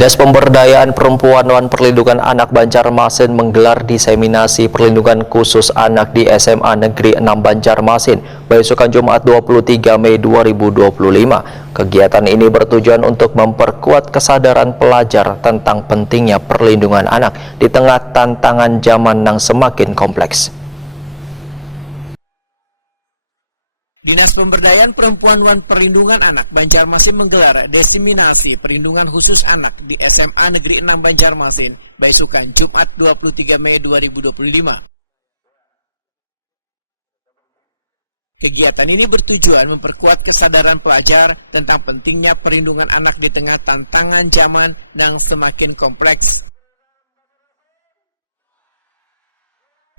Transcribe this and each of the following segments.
Dinas Pemberdayaan Perempuan dan Perlindungan Anak Banjarmasin menggelar diseminasi perlindungan khusus anak di SMA Negeri 6 Banjarmasin, besokan Jumat 23 Mei 2025. Kegiatan ini bertujuan untuk memperkuat kesadaran pelajar tentang pentingnya perlindungan anak di tengah tantangan zaman yang semakin kompleks. Dinas Pemberdayaan Perempuan dan Perlindungan Anak Banjarmasin menggelar diseminasi perlindungan khusus anak di SMA Negeri 6 Banjarmasin, besokan Jumat 23 Mei 2025. Kegiatan ini bertujuan memperkuat kesadaran pelajar tentang pentingnya perlindungan anak di tengah tantangan zaman yang semakin kompleks.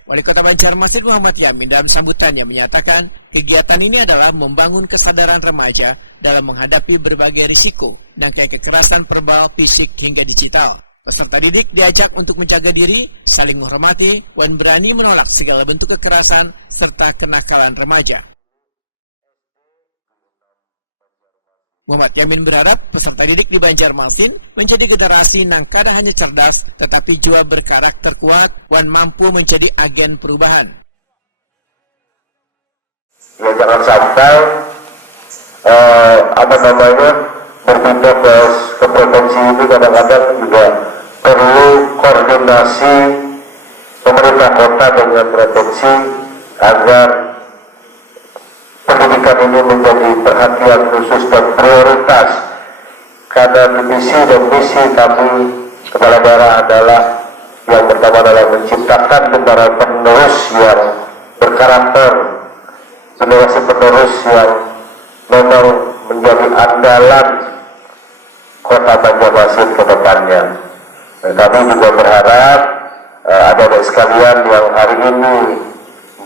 Wali Kota Banjarmasin Muhammad Yamin dalam sambutannya menyatakan kegiatan ini adalah membangun kesadaran remaja dalam menghadapi berbagai risiko dan kekerasan verbal, fisik hingga digital. Peserta didik diajak untuk menjaga diri, saling menghormati, dan berani menolak segala bentuk kekerasan serta kenakalan remaja. Muhammad Yamin berharap peserta didik di Banjarmasin menjadi generasi yang kada hanya cerdas tetapi juga berkarakter kuat dan mampu menjadi agen perubahan. Ya jangan sampai berpindah ke provinsi itu kadang-kadang juga perlu koordinasi pemerintah kota dengan provinsi agar pendidikan ini menjadi perhatian khusus dan prioritas, karena misi dan misi kami kepala daerah adalah yang pertama adalah menciptakan para penerus yang berkarakter, generasi penerus yang memang menjadi andalan kota Banjarmasin ke depannya. Kami juga berharap adik-adik sekalian yang hari ini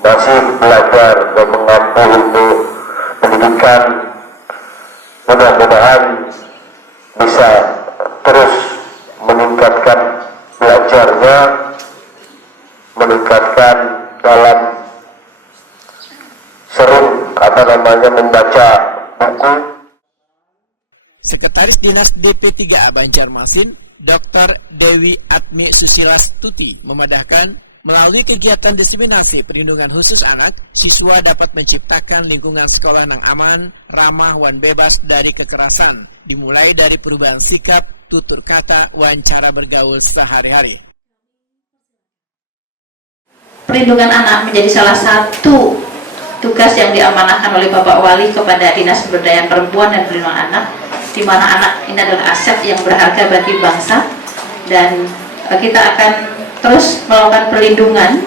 masih belajar dan mengampu untuk pendidikan, mudah-mudahan bisa terus meningkatkan belajarnya, meningkatkan dalam sering membaca buku. Sekretaris Dinas DP3A Banjarmasin, Dr. Dewi Atmi Susilastuti memadahkan melalui kegiatan diseminasi perlindungan khusus anak, siswa dapat menciptakan lingkungan sekolah yang aman, ramah, dan bebas dari kekerasan, dimulai dari perubahan sikap, tutur kata, dan cara bergaul sehari-hari. Perlindungan anak menjadi salah satu tugas yang diamanahkan oleh Bapak Wali kepada Dinas Pemberdayaan Perempuan dan Perlindungan Anak, di mana anak ini adalah aset yang berharga bagi bangsa, dan kita akan terus melakukan perlindungan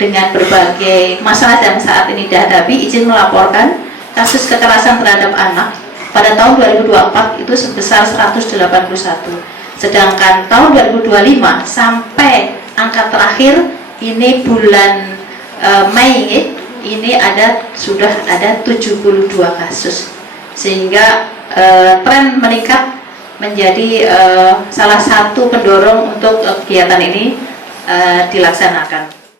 dengan berbagai masalah yang saat ini dihadapi. Izin melaporkan kasus kekerasan terhadap anak pada tahun 2024 itu sebesar 181, sedangkan tahun 2025 sampai angka terakhir ini bulan Mei ini sudah ada 72 kasus, sehingga tren meningkat menjadi salah satu pendorong untuk kegiatan ini dilaksanakan.